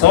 100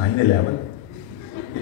9/11.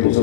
200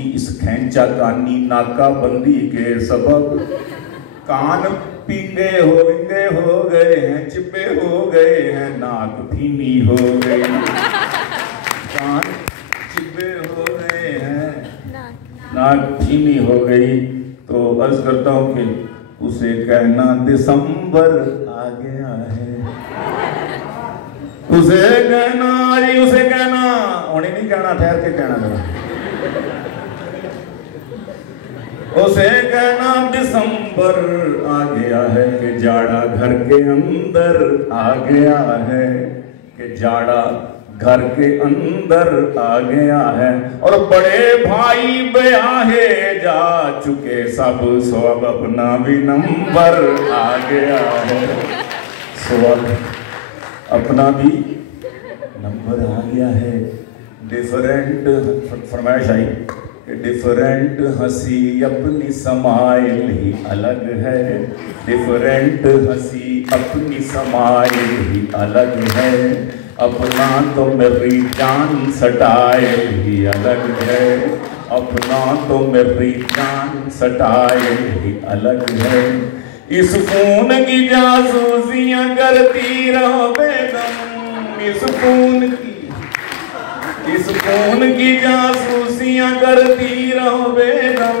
की इस खैंचा कानी नाका बंदी के सबब कान पिंगे हो गए हैं, चिपे हो गए हैं, नाक भीनी हो गई, कान चिपे हो गए हैं, नाक भीनी हो गई। तो अर्ज करता हूँ कि उसे कहना दिसंबर आ गया है, उसे कहना जी, उसे कहना, उन्हें नहीं कहना, ठहर के कहना जरा, उसे कहना दिसंबर आ गया है कि जाड़ा घर के अंदर आ गया है, कि जाड़ा घर के अंदर आ गया है। और बड़े भाई ब्याहे जा चुके सब, सो अब अपना भी नंबर आ गया है, सो अब अपना भी नंबर आ गया है। डिफरेंट फरमाइश आई कि डिफरेंट हंसी अपनी समाइल ही अलग है, डिफरेंट हंसी अपनी समाइल ही अलग है, अपना तो मेरी जान सटाइल ही अलग है, अपना तो मेरी जान सटाइल ही अलग है। इस खून की जासूसियां करती रहो बेगम, इस खून की जासूसियां करती रहो बेगम,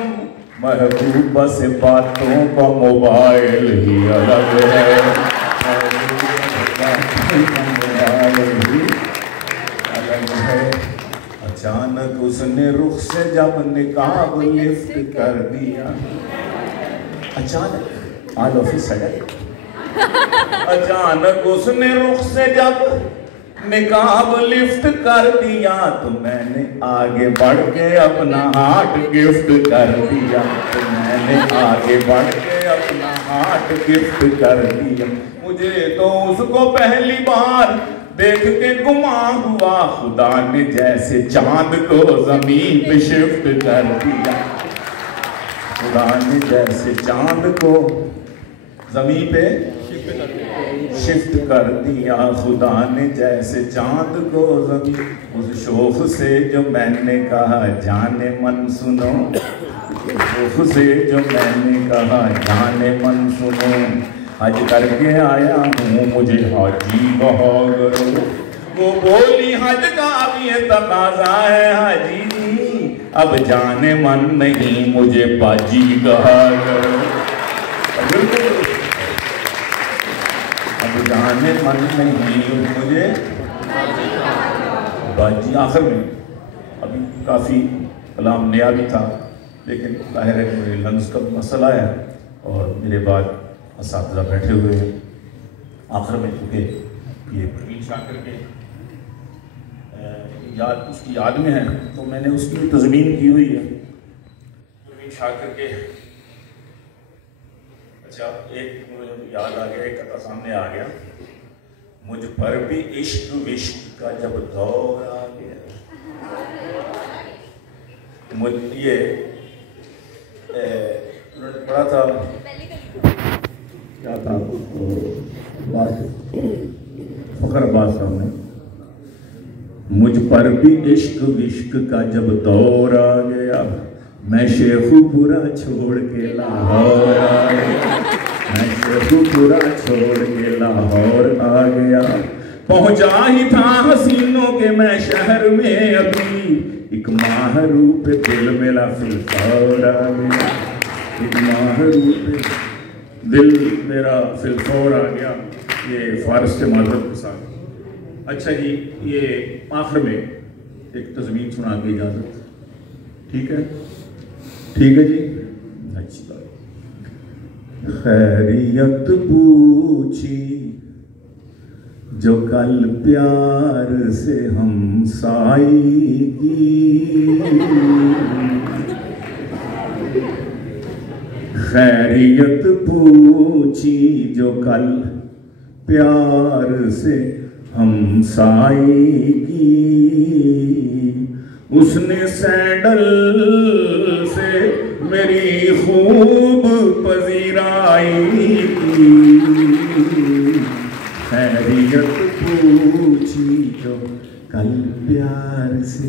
महबूबा से बातों का मोबाइल ही अलग है, मोबाइल ही अलग है। अचानक उसने रुख से जब निकाब लिफ्ट कर दिया, अचानक ऑल ऑफ अ सडन, अचानक उसने रुख से जब निकाब लिफ्ट कर दिया, तो मैंने आगे बढ़ के अपना हार्ट गिफ्ट कर दिया, तो मैंने आगे बढ़ के अपना हार्ट गिफ्ट कर दिया। मुझे तो उसको पहली बार देख के गुमा हुआ, खुदा ने जैसे चांद को जमीन पे शिफ्ट कर दिया, खुदा ने जैसे चांद को जमीन पे शिफ्ट कर दिया, खुदा ने जैसे चांद को जमीन। उस शौक से जो मैंने कहा जाने मन सुनो, शौक से जो मैंने कहा जाने मन सुनो, हज करके आया हूँ मुझे हाजी कहा करो। वो बोली हज का भी तकाजा है हाजी जी, अब जाने मन नहीं मुझे बाजी कहा करो, अब जाने मन नहीं मुझे बाजी। आखिर में अभी काफ़ी कलाम नया भी था, लेकिन ज़ाहिर है कि मेरे लंग्स का मसला है और मेरे बाद असातिज़ा बैठे हुए हैं। आखिर में चूँकि ये परवीन शाकिर के याद उसकी याद में है, तो मैंने उसकी तज़मीन की हुई है परवीन शाकिर के। अच्छा, एक मुझे याद आ गया, एक कथा सामने आ गया, मुझ पर भी इश्क विश्क का जब दौर आ गया। मुझ ये पढ़ा था, क्या था, फखर अब्बास साहब ने, मुझ पर भी इश्क विश्क का जब दौर आ गया, मैं शेखुपुरा छोड़ के लाहौर आ गया, मैं शेखुपुरा छोड़ के लाहौर आ गया। पहुंचा ही था हसीनों के मैं शहर में अभी, एक माहरूप दिल मेरा फिलफौर आ गया, एक माहरूप दिल मेरा फिलफौर आ गया। ये फारस से माजरत के साथ। अच्छा जी, ये आखिर में एक तज़मीन सुना के इजाज़त, ठीक है? ठीक है जी, अच्छी बात। खैरियत पूछी जो कल प्यार से हम साई की, खैरियत पूछी जो कल प्यार से हम साई की, उसने सैंडल से मेरी खूब पजीराई की, खैरियत पूछी जो कल प्यार से